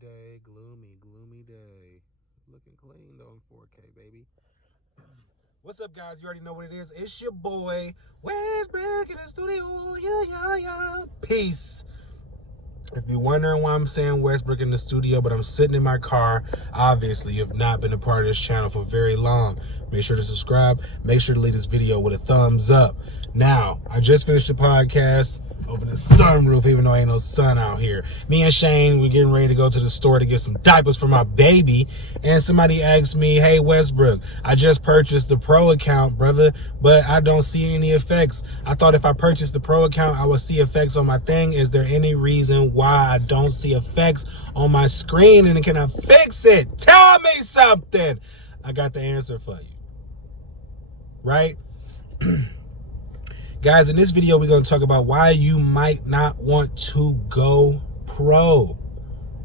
gloomy day, gloomy day. Looking clean though in 4K, baby. What's up, guys? You already know what it is. It's your boy, Westbrook in the studio. Yeah. Peace. If you're wondering why I'm saying Westbrook in the studio, but I'm sitting in my car, obviously you have not been a part of this channel for very long. Make sure to subscribe. Make sure to leave this video with a thumbs up. Now, I just finished the podcast. Open the sunroof, even though ain't no sun out here. Me and Shane, we're getting ready to go to the store to get some diapers for my baby. And somebody asked me, hey, Westbrook, I just purchased the Pro account, brother, but I don't see any effects. I thought if I purchased the Pro account, I would see effects on my thing. Is there any reason why I don't see effects on my screen? And can I fix it? Tell me something. I got the answer for you. Right? Guys, in this video, we're going to talk about why you might not want to go pro,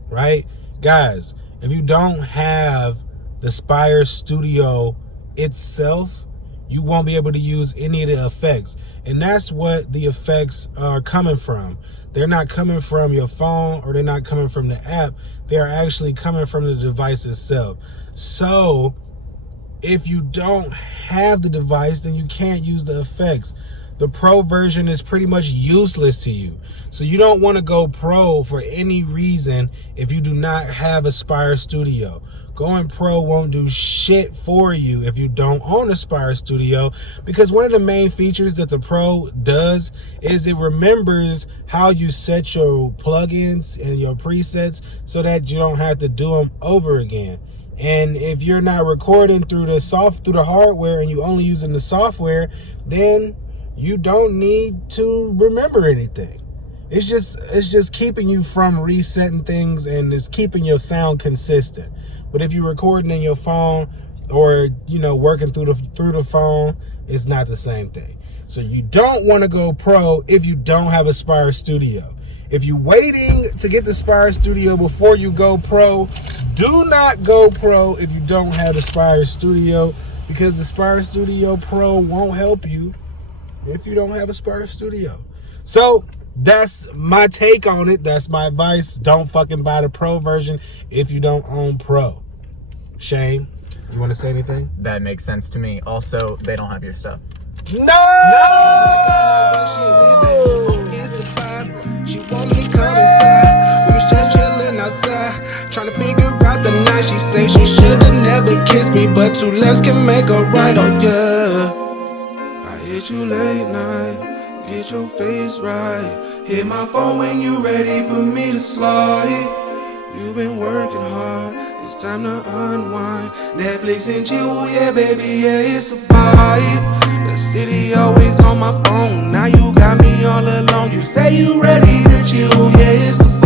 right? Guys, if you don't have the Spire Studio itself, you won't be able to use any of the effects. And that's what the effects are coming from. They're not coming from your phone or they're not coming from the app. They are actually coming from the device itself. So if you don't have the device, then you can't use the effects. The Pro version is pretty much useless to you. So you don't want to go pro for any reason if you do not have a Spire Studio. Going pro won't do shit for you if you don't own a Spire Studio, because one of the main features that the Pro does is it remembers how you set your plugins and your presets so that you don't have to do them over again. And if you're not recording through the hardware and you only using the software, then you don't need to remember anything. It's just keeping you from resetting things, and it's keeping your sound consistent. But if you're recording in your phone or working through the phone, it's not the same thing. So you don't want to go pro if you don't have a Spire Studio. If you're waiting to get the Spire Studio before you go pro, do not go pro if you don't have the Spire Studio, because the Spire Studio Pro won't help you if you don't have a Spire Studio. So that's my take on it. That's my advice. Don't fucking buy the Pro version if you don't own Pro. Shane, you want to say anything? That makes sense to me. Also, they don't have your stuff. No! It's a vibe. She want me come inside. We was just chilling outside, trying to figure out the night. She say she should've never kissed me, but two less can make her right. Oh yeah. Hit you late night, get your face right. Hit my phone when you ready for me to slide. You been working hard, it's time to unwind. Netflix and chill, yeah baby, yeah it's a vibe. The city always on my phone, now you got me all alone. You say you ready